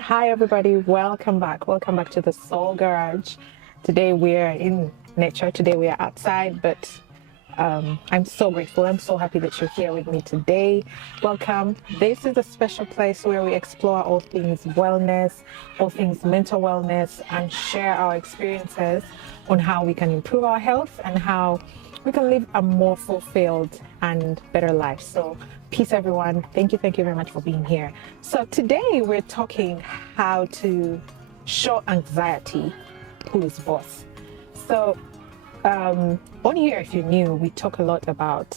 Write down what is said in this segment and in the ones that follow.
Hi everybody, welcome back. Welcome back to the Soul Garage. Today we're in nature, today we are outside, but I'm so grateful. I'm so happy that you're here with me today. Welcome. This is a special place where we explore all things wellness, all things mental wellness, and share our experiences on how we can improve our health and how we can live a more fulfilled and better life. So peace everyone. Thank you very much for being here. So today we're talking how to show anxiety who is boss. So on here, if you're new, we talk a lot about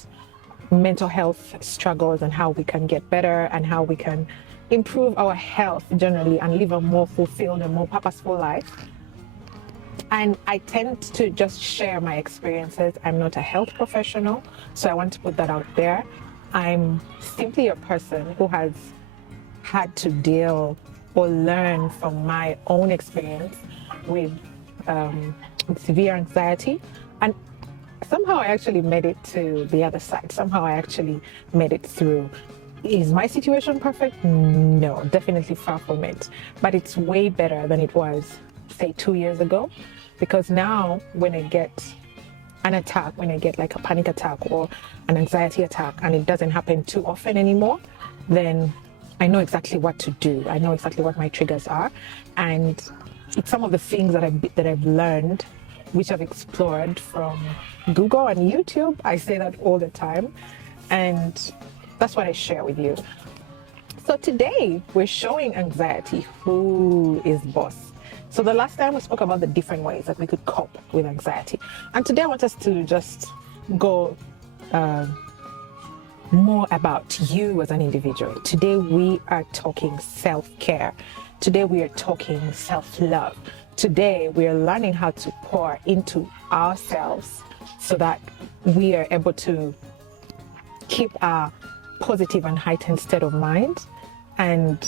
mental health struggles and how we can get better and how we can improve our health generally and live a more fulfilled and more purposeful life. And I tend to just share my experiences. I'm not a health professional, so I want to put that out there. I'm simply a person who has had to deal or learn from my own experience with severe anxiety. And somehow I actually made it to the other side. Somehow I actually made it through. Is my situation perfect? No, definitely far from it. But it's way better than it was, say, 2 years ago. Because now when I get an attack, when I get like a panic attack or an anxiety attack, and it doesn't happen too often anymore, then I know exactly what to do. I know exactly what my triggers are. And it's some of the things that I've learned, which I've explored from Google and YouTube. I say that all the time. And that's what I share with you. So today we're showing anxiety who is boss. So the last time we spoke about the different ways that we could cope with anxiety. And today I want us to just go more about you as an individual. Today we are talking self-care. Today we are talking self-love. Today we are learning how to pour into ourselves so that we are able to keep a positive and heightened state of mind and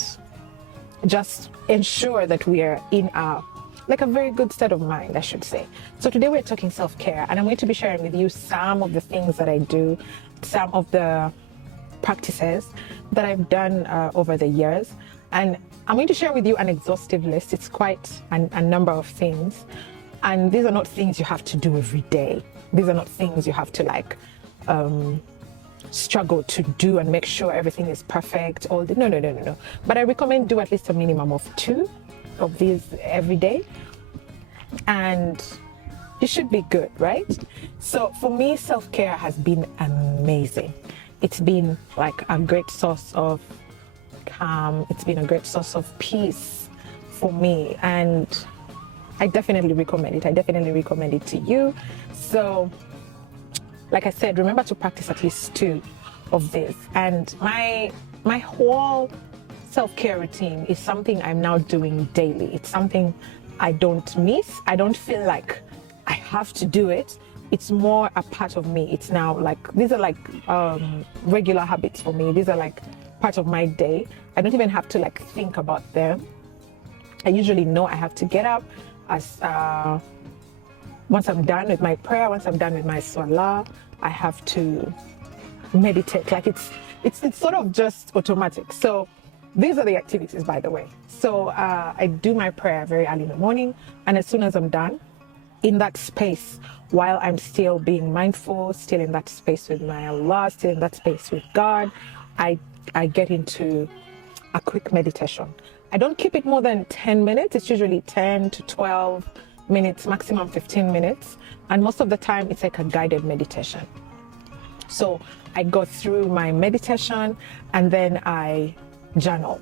just ensure that we are in a very good state of mind, I should say. So today we're talking self-care, and I'm going to be sharing with you some of the things that I do, some of the practices that I've done over the years. And I'm going to share with you an exhaustive list. It's quite a number of things. And these are not things you have to do every day. These are not things you have to struggle to do and make sure everything is perfect. No. But I recommend do at least a minimum of 2 of these every day. And you should be good, right? So for me, self-care has been amazing. It's been like a great source of calm. It's been a great source of peace for me. And I definitely recommend it. I definitely recommend it to you. So like I said, remember to practice at least 2 of these. And my whole self-care routine is something I'm now doing daily. It's something I don't miss. I don't feel like I have to do it. It's more a part of me. It's now like, these are like regular habits for me. These are like part of my day. I don't even have to like think about them. I usually know I have to get up as once I'm done with my prayer, once I'm done with my salah, I have to meditate. Like it's sort of just automatic. So these are the activities, by the way. So I do my prayer very early in the morning, and as soon as I'm done, in that space, while I'm still being mindful, still in that space with my Allah, still in that space with God, I get into a quick meditation. I don't keep it more than 10 minutes. It's usually 10 to 12 minutes, maximum 15 minutes. And most of the time it's like a guided meditation. So I go through my meditation and then I journal,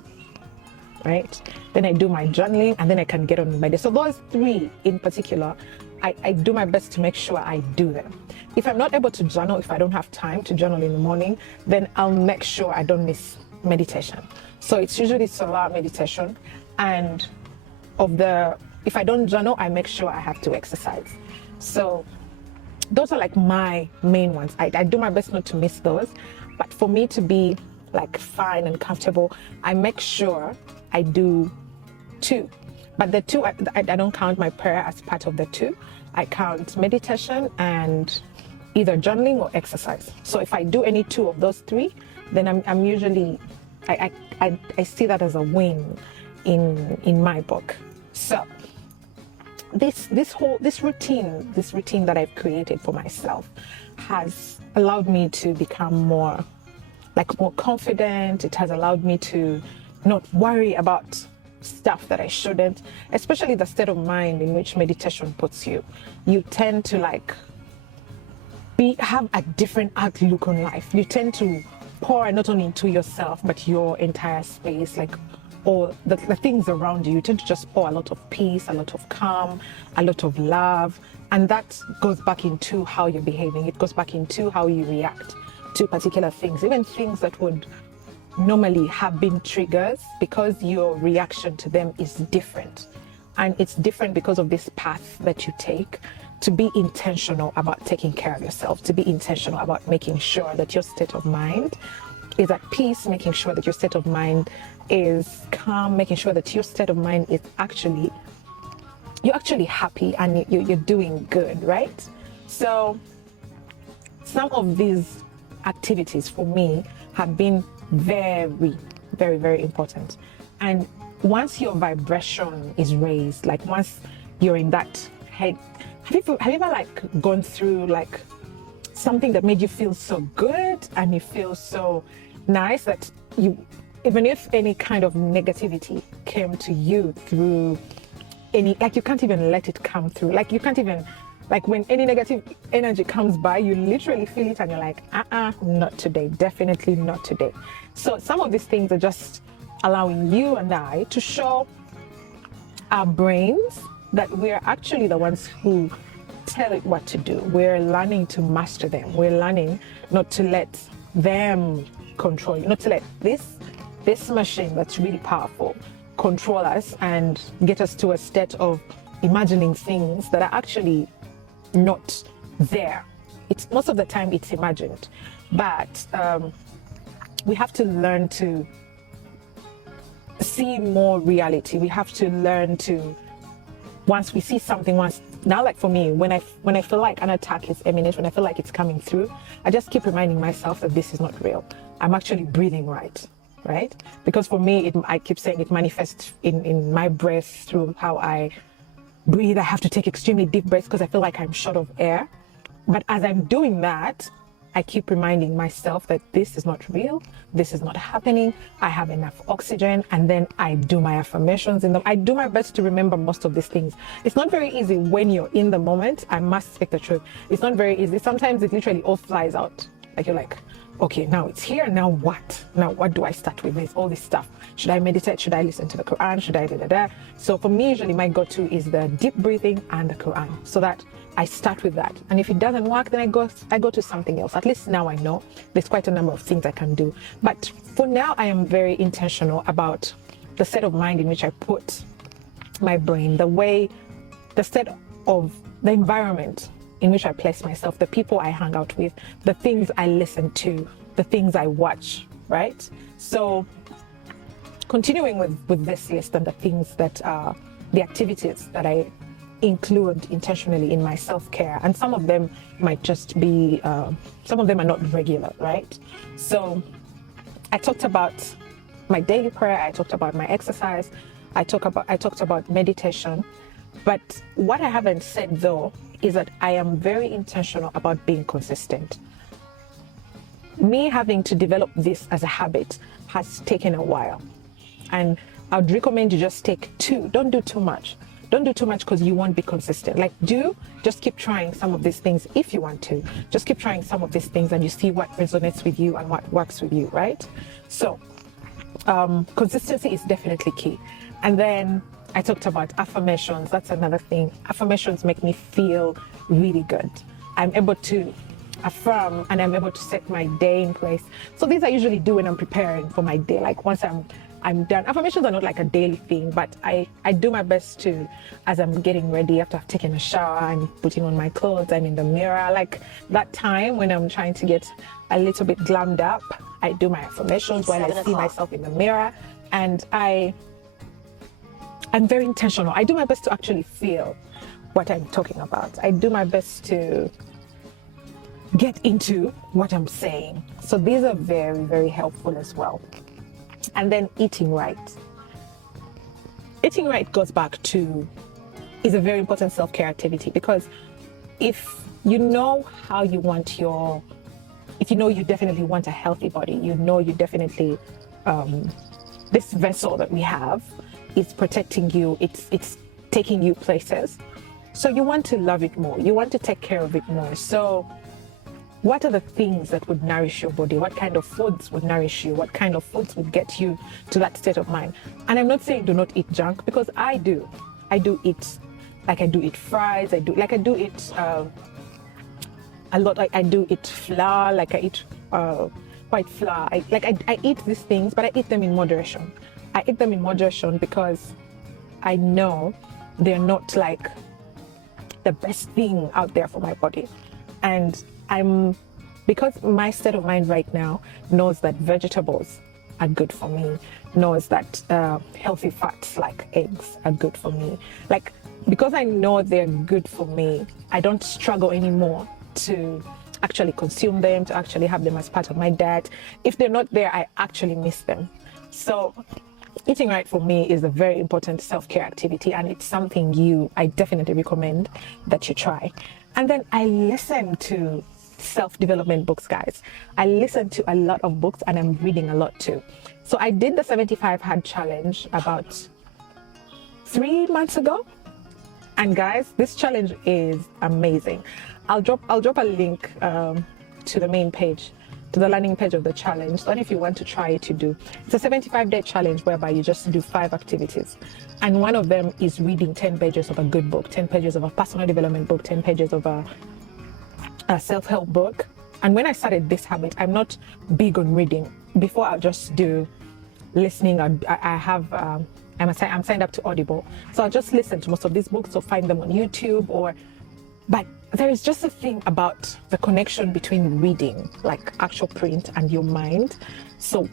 right? Then I do my journaling and then I can get on with my day. So those 3 in particular, I do my best to make sure I do them. If I'm not able to journal, if I don't have time to journal in the morning, then I'll make sure I don't miss meditation. So it's usually salah meditation, and if I don't journal, I make sure I have to exercise. So those are like my main ones. I do my best not to miss those, but for me to be like fine and comfortable, I make sure I do 2. But the 2, I don't count my prayer as part of the 2. I count meditation and either journaling or exercise. So if I do any 2 of those 3, then I'm usually, I see that as a win. in my book. So this routine that I've created for myself has allowed me to become more confident. It has allowed me to not worry about stuff that I shouldn't, especially the state of mind in which meditation puts you. You tend to have a different outlook on life. You tend to pour not only into yourself, but your entire space, or the things around you. You tend to just pour a lot of peace, a lot of calm, a lot of love. And that goes back into how you're behaving. It goes back into how you react to particular things, even things that would normally have been triggers, because your reaction to them is different. And it's different because of this path that you take to be intentional about taking care of yourself, to be intentional about making sure that your state of mind is at peace, making sure that your state of mind is calm, making sure that your state of mind is you're actually happy and you're doing good, right? So some of these activities for me have been very, very, very important. And once your vibration is raised, once you're in that head, have you ever gone through something that made you feel so good and you feel so nice that even if any kind of negativity came to you through you can't even let it come through. You can't even, when any negative energy comes by, you literally feel it and you're like, not today, definitely not today. So some of these things are just allowing you and I to show our brains that we're actually the ones who tell it what to do. We're learning to master them. We're learning not to let them control you, not to let this machine that's really powerful control us and get us to a state of imagining things that are actually not there. It's most of the time it's imagined, but we have to learn to see more reality. We have to learn to, once we see something, now for me, when I feel like an attack is imminent, when I feel like it's coming through, I just keep reminding myself that this is not real. I'm actually breathing right? Because for me, I keep saying it manifests in my breath through how I breathe. I have to take extremely deep breaths because I feel like I'm short of air. But as I'm doing that, I keep reminding myself that this is not real, this is not happening, I have enough oxygen, and then I do my affirmations in them. I do my best to remember most of these things. It's not very easy when you're in the moment, I must speak the truth. It's not very easy. Sometimes it literally all flies out. You're like, okay, now it's here, now what? Now what do I start with this? All this stuff. Should I meditate? Should I listen to the Quran? Should I da-da-da? So for me, usually my go-to is the deep breathing and the Quran, so that I start with that. And if it doesn't work, then I go to something else. At least now I know there's quite a number of things I can do. But for now, I am very intentional about the state of mind in which I put my brain, the state of the environment in which I place myself, the people I hang out with, the things I listen to, the things I watch, right? So continuing with this list and the things that are the activities that I include intentionally in my self-care, and some of them might just be some of them are not regular, right? So I talked about my daily prayer, I talked about my exercise, I talked about meditation, but what I haven't said though is that I am very intentional about being consistent. Me having to develop this as a habit has taken a while, and I would recommend you just take 2. Don't do too much. Don't do too much because you won't be consistent. Just keep trying some of these things if you want to. Just keep trying some of these things and you see what resonates with you and what works with you, right? So consistency is definitely key. And then I talked about affirmations. That's another thing. Affirmations make me feel really good. I'm able to affirm and I'm able to set my day in place. So these I usually do when I'm preparing for my day. Once I'm done. Affirmations are not a daily thing, but I do my best to, as I'm getting ready after I've taken a shower and putting on my clothes and in the mirror, that time when I'm trying to get a little bit glammed up, I do my affirmations while I see myself in the mirror, and I'm very intentional. I do my best to actually feel what I'm talking about. I do my best to get into what I'm saying. So these are very, very helpful as well. And then eating right. eating right goes back to, is a very important self-care activity, because if you know how you want if you know you definitely want a healthy body, you know you definitely, this vessel that we have is protecting you, it's taking you places. So you want to love it more, you want to take care of it more. So what are the things that would nourish your body? What kind of foods would nourish you? What kind of foods would get you to that state of mind? And I'm not saying do not eat junk, because I do eat, like I do eat fries, I do eat a lot. Like I do eat flour, like I eat white flour. I eat these things, but I eat them in moderation. I eat them in moderation because I know they're not like the best thing out there for my body. And because my state of mind right now knows that vegetables are good for me, knows that healthy fats like eggs are good for me. Like, because I know they're good for me, I don't struggle anymore to actually consume them, to actually have them as part of my diet. If they're not there, I actually miss them. So eating right for me is a very important self-care activity, and it's something I definitely recommend that you try. And then I listen to self-development books, guys. I listen to a lot of books, and I'm reading a lot too. So I did the 75 hard challenge about 3 months ago. And guys, this challenge is amazing. I'll drop a link to the main page, to the landing page of the challenge. So if you want to try it, you do. It's a 75-day challenge whereby you just do 5 activities. And one of them is reading 10 pages of a good book, 10 pages of a personal development book, 10 pages of a self-help book. And when I started this habit, I'm not big on reading. Before, I'll just do listening. I'm signed up to Audible, so I'll just listen to most of these books or find them on YouTube. But there is just a thing about the connection between reading, like actual print, and your mind. So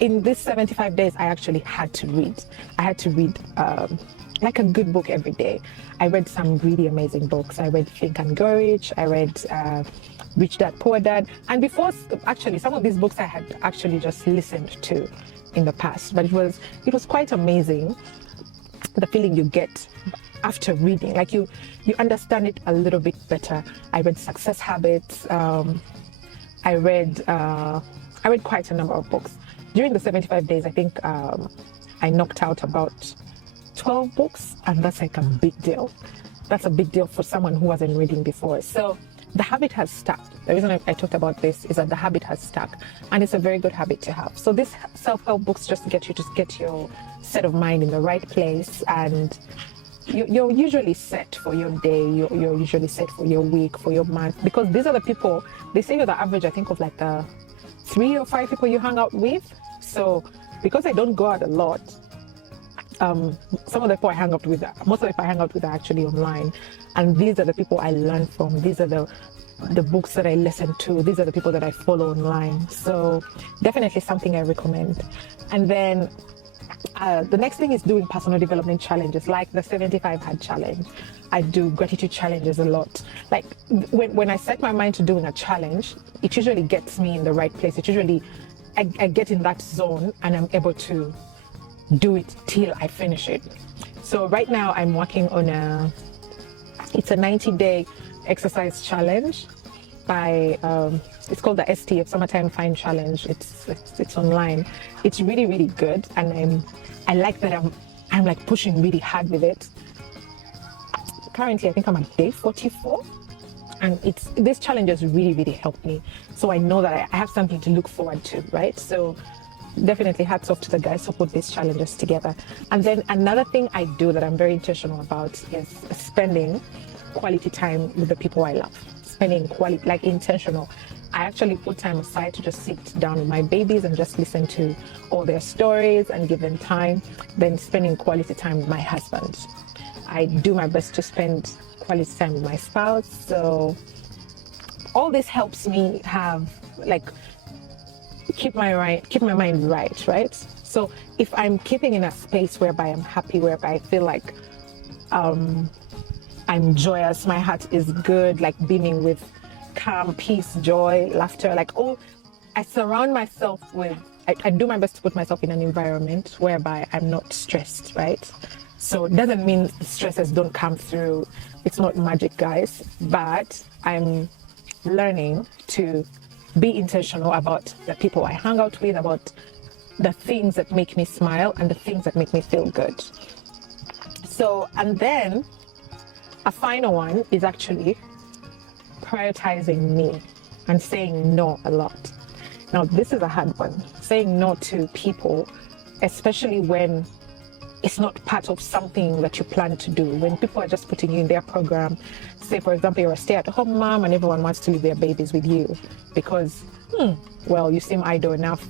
in these 75 days, I actually had to read. I had to read like a good book every day. I read some really amazing books. I read Think and Grow Rich. I read Rich Dad Poor Dad. And before, actually, some of these books I had actually just listened to in the past. But it was quite amazing, the feeling you get after reading. Like you understand it a little bit better. I read Success Habits. I read quite a number of books. During the 75 days, I think I knocked out about 12 books, and that's like a big deal. That's a big deal for someone who wasn't reading before. So the habit has stuck. The reason I talked about this is that the habit has stuck, and it's a very good habit to have. So these self-help books just get your set of mind in the right place, and you're usually set for your day, you're usually set for your week, for your month, because these are the people, they say you're the average, I think, of like the 3 or 5 people you hang out with. So because I don't go out a lot, some of the people I hang out with, most of the people I hang out with are actually online, and these are the people I learn from. These are the books that I listen to. These are the people that I follow online. So definitely something I recommend. And then the next thing is doing personal development challenges, like the 75 hard challenge. I do gratitude challenges a lot. Like when I set my mind to doing a challenge, it usually gets me in the right place. It usually, I get in that zone, and I'm able to do it till I finish it. So right now I'm working on it's a 90-day exercise challenge by it's called the STF, Summertime Fine Challenge. It's online. It's really, really good, and I like that I'm like pushing really hard with it. Currently I think I'm at day 44, and this challenge has really, really helped me. So I know that I have something to look forward to, right? So definitely hats off to the guys who put these challenges together. And then another thing I do that I'm very intentional about is spending quality time with the people I love. Spending quality, like intentional. I actually put time aside to just sit down with my babies and just listen to all their stories and give them time. Then spending quality time with my husband. I do my best to spend quality time with my spouse. So all this helps me have keep my mind right? So if I'm keeping in a space whereby I'm happy, whereby I feel like I'm joyous, my heart is good, like beaming with calm, peace, joy, laughter, I surround myself with I do my best to put myself in an environment whereby I'm not stressed, right? So it doesn't mean stresses don't come through. It's not magic, guys, but I'm learning to be intentional about the people I hang out with, about the things that make me smile and the things that make me feel good. So, and then a final one is actually prioritizing me and saying no a lot. Now, this is a hard one. Saying no to people, especially when it's not part of something that you plan to do. When people are just putting you in their program, say, for example, you're a stay-at-home mom and everyone wants to leave their babies with you because, well, you seem idle enough.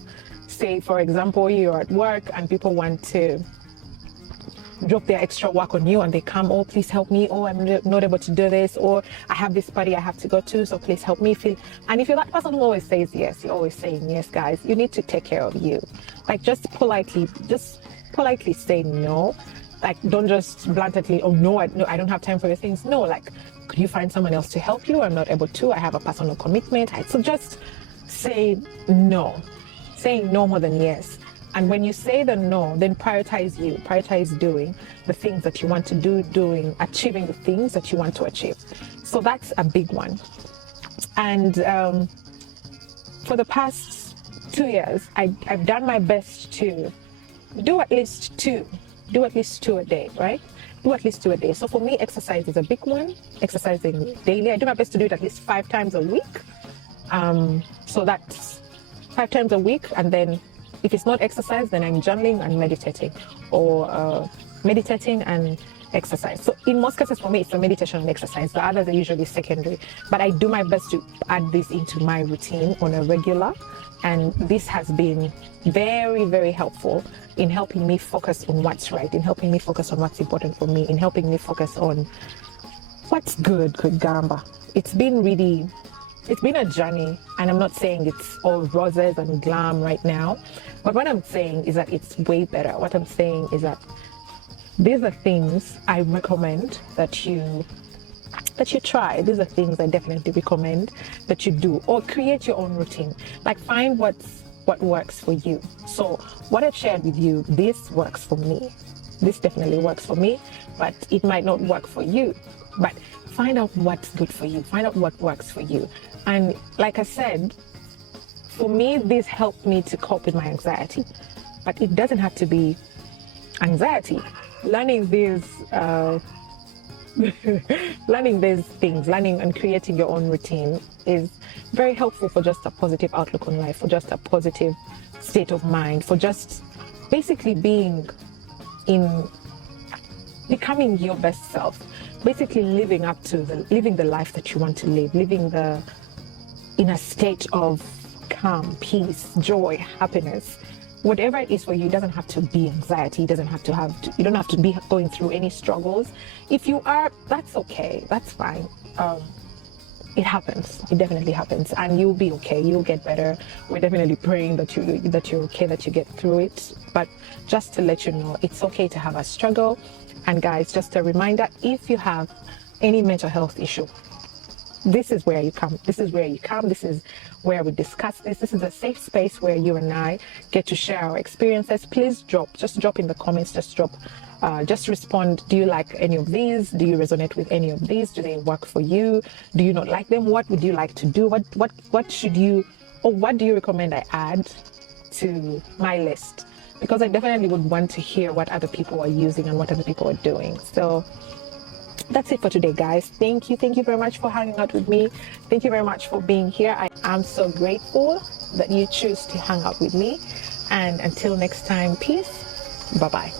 Say, for example, you're at work and people want to drop their extra work on you and they come, oh, please help me, oh, I'm not able to do this, or I have this party I have to go to, so please help me feel. And if you're that person who always says yes, you're always saying yes, guys, you need to take care of you. Like, just politely say no. Like, don't just bluntly, oh, no, I don't have time for your things. No, like, could you find someone else to help you? I'm not able to, I have a personal commitment. So just say no. Saying no more than yes. And when you say the no, then prioritize you. Prioritize doing the things that you want to do, achieving the things that you want to achieve. So that's a big one. And for the past 2 years, I've done my best to do at least two a day, right? Do at least 2 a day. So for me, exercise is a big one. Exercising daily. I do my best to do it at least 5 times a week. So that's 5 times a week. And then if it's not exercise, then I'm journaling and meditating, or meditating and exercise. So in most cases for me, it's a meditation and exercise. The others are usually secondary. But I do my best to add this into my routine on a regular. And this has been very, very helpful in helping me focus on what's right, in helping me focus on what's important for me, in helping me focus on what's good gamba. It's been a journey, and I'm not saying it's all roses and glam right now, but what I'm saying is that it's way better. What I'm saying is that these are things I recommend that you try. These are things I definitely recommend that you do, or create your own routine. Like, find what works for you. So what I've shared with you, this works for me. This definitely works for me, but it might not work for you. But find out what's good for you. Find out what works for you. And like I said, for me, this helped me to cope with my anxiety. But it doesn't have to be anxiety. Learning these things, learning and creating your own routine is very helpful for just a positive outlook on life, for just a positive state of mind, for just basically becoming your best self, basically living the life that you want to live, in a state of calm, peace, joy, happiness. Whatever it is for you, it doesn't have to be anxiety. You don't have to be going through any struggles. If you are, that's okay. That's fine. It happens. It definitely happens, and you'll be okay. You'll get better. We're definitely praying that you're okay, that you get through it. But just to let you know, it's okay to have a struggle. And guys, just a reminder: if you have any mental health issue, this is where you come. This is where we discuss this. This is a safe space where you and I get to share our experiences. Please just drop in the comments, just respond. Do you like any of these? Do you resonate with any of these? Do they work for you? Do you not like them? What would you like to do? What do you recommend I add to my list? Because I definitely would want to hear what other people are using and what other people are doing. So that's it for today, guys. Thank you very much for hanging out with me. Thank you very much for being here. I am so grateful that you choose to hang out with me. And until next time, peace. Bye-bye.